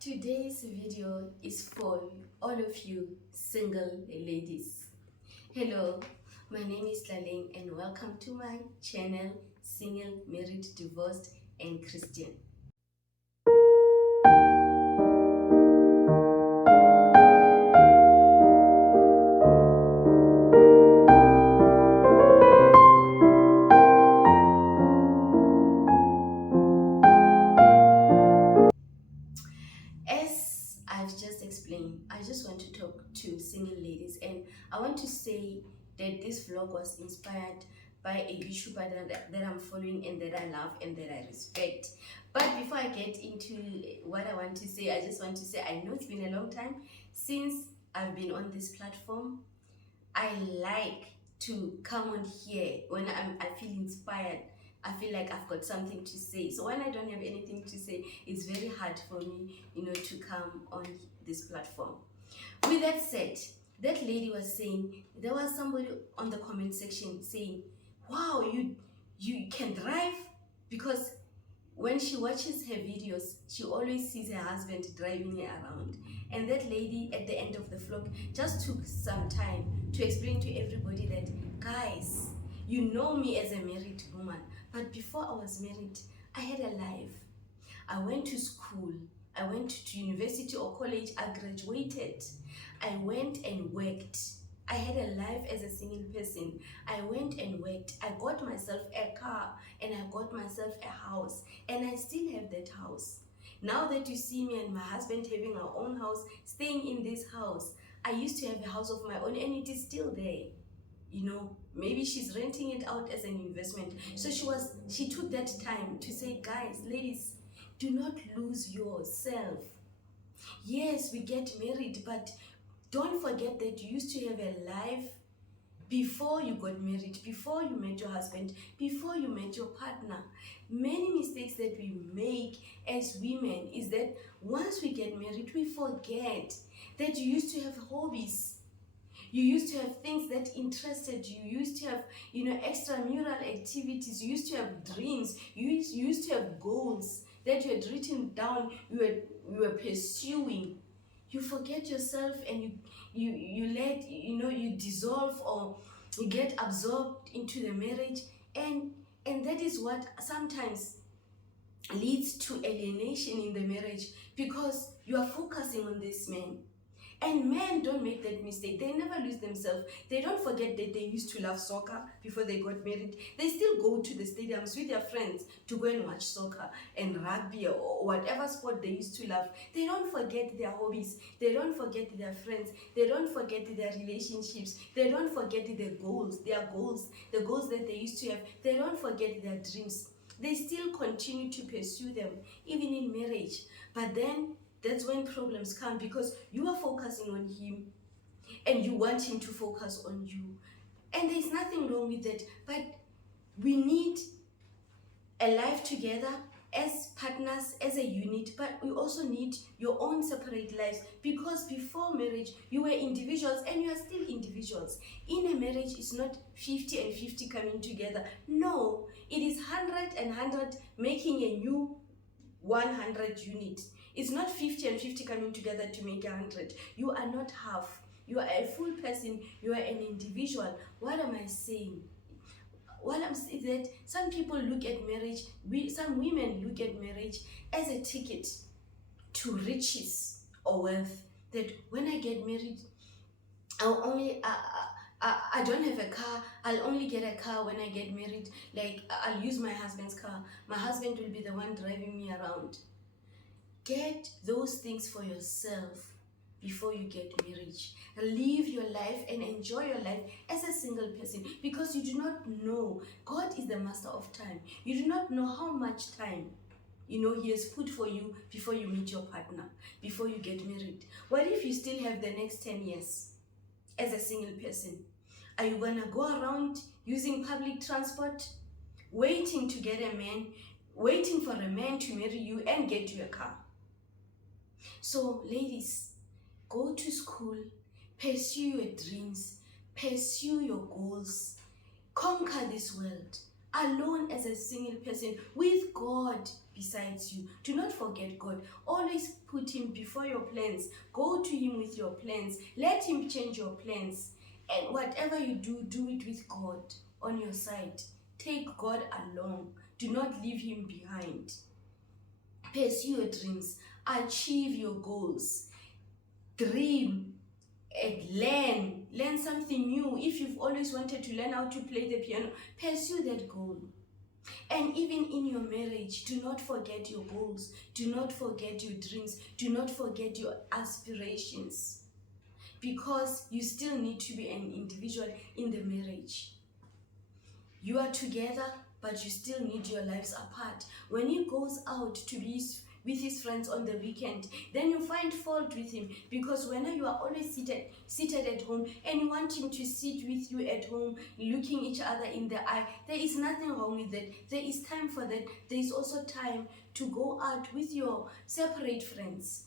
Today's video is for all of you single ladies. Hello, my name is Laleng and welcome to my channel Single, Married, Divorced and Christian. As I've just explained, I just want to talk to single ladies, and I want to say that this vlog was inspired by a YouTuber that I'm following and that I love and that I respect. But before I get into what I want to say, I just want to say I know it's been a long time since I've been on this platform. I like to come on here when I feel inspired. I feel like I've got something to say. So when I don't have anything to say, it's very hard for me, to come on this platform. With that said, that lady was saying, there was somebody on the comment section saying, wow, you can drive, because when she watches her videos, she always sees her husband driving her around. And that lady at the end of the vlog just took some time to explain to everybody that, guys, you know me as a married woman, but before I was married, I had a life. I went to school. I went to university or college. I graduated. I went and worked. I had a life as a single person. I went and worked. I got myself a car and I got myself a house, and I still have that house. Now that you see me and my husband having our own house, staying in this house, I used to have a house of my own and it is still there. Maybe she's renting it out as an investment. So she took that time to say, guys, ladies, do not lose yourself. Yes, we get married, but don't forget that you used to have a life before you got married, before you met your husband, before you met your partner. Many mistakes that we make as women is that once we get married, we forget that you used to have hobbies. You used to have things that interested you. You used to have, extramural activities. You used to have dreams. You used to have goals that you had written down, you were pursuing. You forget yourself and you dissolve, or you get absorbed into the marriage, and that is what sometimes leads to alienation in the marriage, because you are focusing on this man. And men don't make that mistake. They never lose themselves. They don't forget that they used to love soccer before they got married. They still go to the stadiums with their friends to go and watch soccer and rugby or whatever sport they used to love. They don't forget their hobbies. They don't forget their friends. They don't forget their relationships. They don't forget their goals, the goals that they used to have. They don't forget their dreams. They still continue to pursue them, even in marriage. But then that's when problems come, because you are focusing on him and you want him to focus on you. And there's nothing wrong with that. But we need a life together as partners, as a unit, but we also need your own separate lives, because before marriage you were individuals and you are still individuals. In a marriage, it's not 50 and 50 coming together. No, it is 100 and 100 making a new 100 unit. It's not 50 and 50 coming together to make 100. You are not half. You are a full person. You are an individual. What am I saying? What I'm saying is that some people look at marriage, some women look at marriage as a ticket to riches or wealth. That when I get married, I'll only I don't have a car. I'll only get a car when I get married. Like, I'll use my husband's car. My husband will be the one driving me around. Get those things for yourself before you get married. Live your life and enjoy your life as a single person, because you do not know. God is the master of time. You do not know how much time he has put for you before you meet your partner, before you get married. What if you still have the next 10 years as a single person? Are you gonna go around using public transport, waiting to get a man, waiting for a man to marry you and get you a car? So ladies, go to school, pursue your dreams, pursue your goals, conquer this world alone as a single person with God besides you. Do not forget God. Always put him before your plans. Go to him with your plans. Let him change your plans. And whatever you do, do it with God on your side. Take God along. Do not leave him behind. Pursue your dreams. Achieve your goals. Dream and learn something new. If you've always wanted to learn how to play the piano, pursue that goal. And even in your marriage, do not forget your goals. Do not forget your dreams. Do not forget your aspirations, because you still need to be an individual in the marriage. You are together, but you still need your lives apart. When he goes out to be with his friends on the weekend, then you find fault with him, because when you are always seated at home and you want him to sit with you at home looking each other in the eye, there is nothing wrong with that. There is time for that. There is also time to go out with your separate friends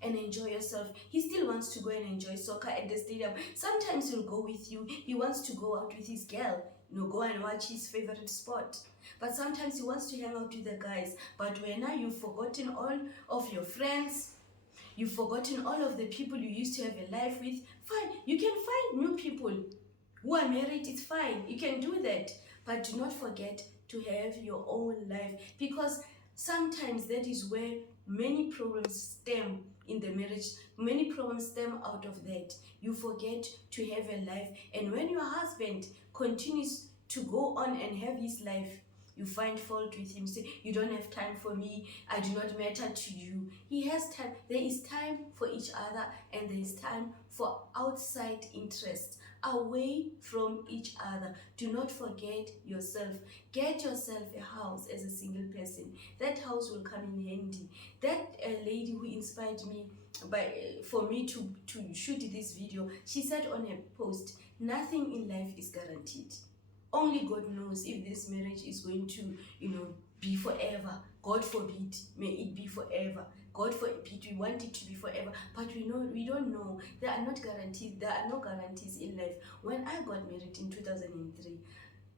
and enjoy yourself. He still wants to go and enjoy soccer at the stadium. Sometimes he'll go with you. He wants to go out with his girl, go and watch his favorite sport. But sometimes he wants to hang out with the guys. But when now you've forgotten all of your friends, you've forgotten all of the people you used to have a life with, fine. You can find new people who are married. It's fine. You can do that. But do not forget to have your own life, because sometimes that is where many problems stem in the marriage. Many problems stem out of that. You forget to have a life. And when your husband continues to go on and have his life, you find fault with him. Say, you don't have time for me. I do not matter to you. He has time. There is time for each other, and there is time for outside interests away from each other. Do not forget yourself. Get yourself a house as a single person. That house will come in handy. That lady who inspired me for me to shoot this video, she said on a post, nothing in life is guaranteed. Only God knows if this marriage is going to, be forever. God forbid, may it be forever. God forbid, we want it to be forever, but we don't know. There are not guarantees. There are no guarantees in life. When I got married in 2003,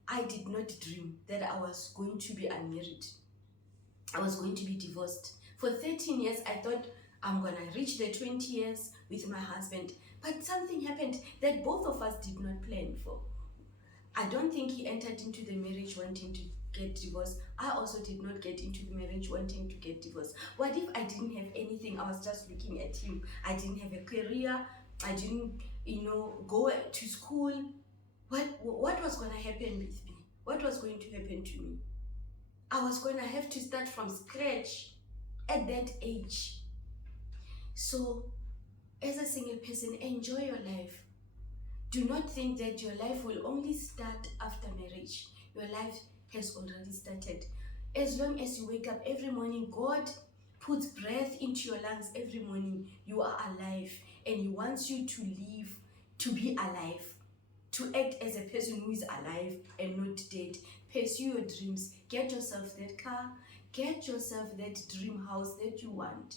I did not dream that I was going to be unmarried. I was going to be divorced. For 13 years, I thought I'm gonna reach the 20 years with my husband, but something happened that both of us did not plan for. I don't think he entered into the marriage wanting to get divorced. I also did not get into the marriage wanting to get divorced. What if I didn't have anything? I was just looking at him. I didn't have a career. I didn't, go to school. What was going to happen with me? What was going to happen to me? I was going to have to start from scratch at that age. So, as a single person, enjoy your life. Do not think that your life will only start after marriage. Your life has already started. As long as you wake up every morning, God puts breath into your lungs every morning. You are alive, and He wants you to live, to be alive, to act as a person who is alive and not dead. Pursue your dreams. Get yourself that car. Get yourself that dream house that you want.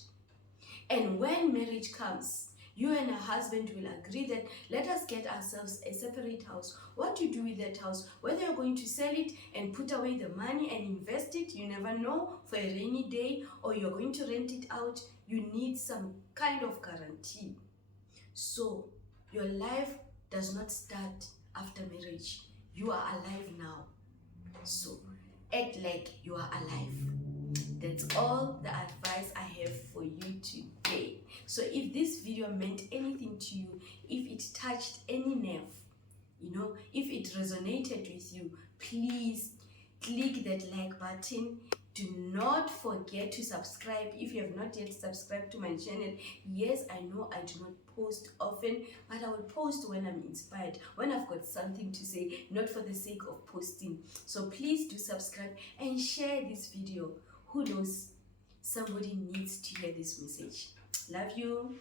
And when marriage comes, you and your husband will agree that let us get ourselves a separate house. What you do with that house, whether you're going to sell it and put away the money and invest it, you never know, for a rainy day, or you're going to rent it out, you need some kind of guarantee. So your life does not start after marriage. You are alive now. So act like you are alive. That's all the advice I have for you today. So if this video meant anything to you, if it touched any nerve, if it resonated with you, please click that like button. Do not forget to subscribe if you have not yet subscribed to my channel. Yes, I know I do not post often, but I will post when I'm inspired, when I've got something to say, not for the sake of posting. So please do subscribe and share this video. Who knows, somebody needs to hear this message. Love you.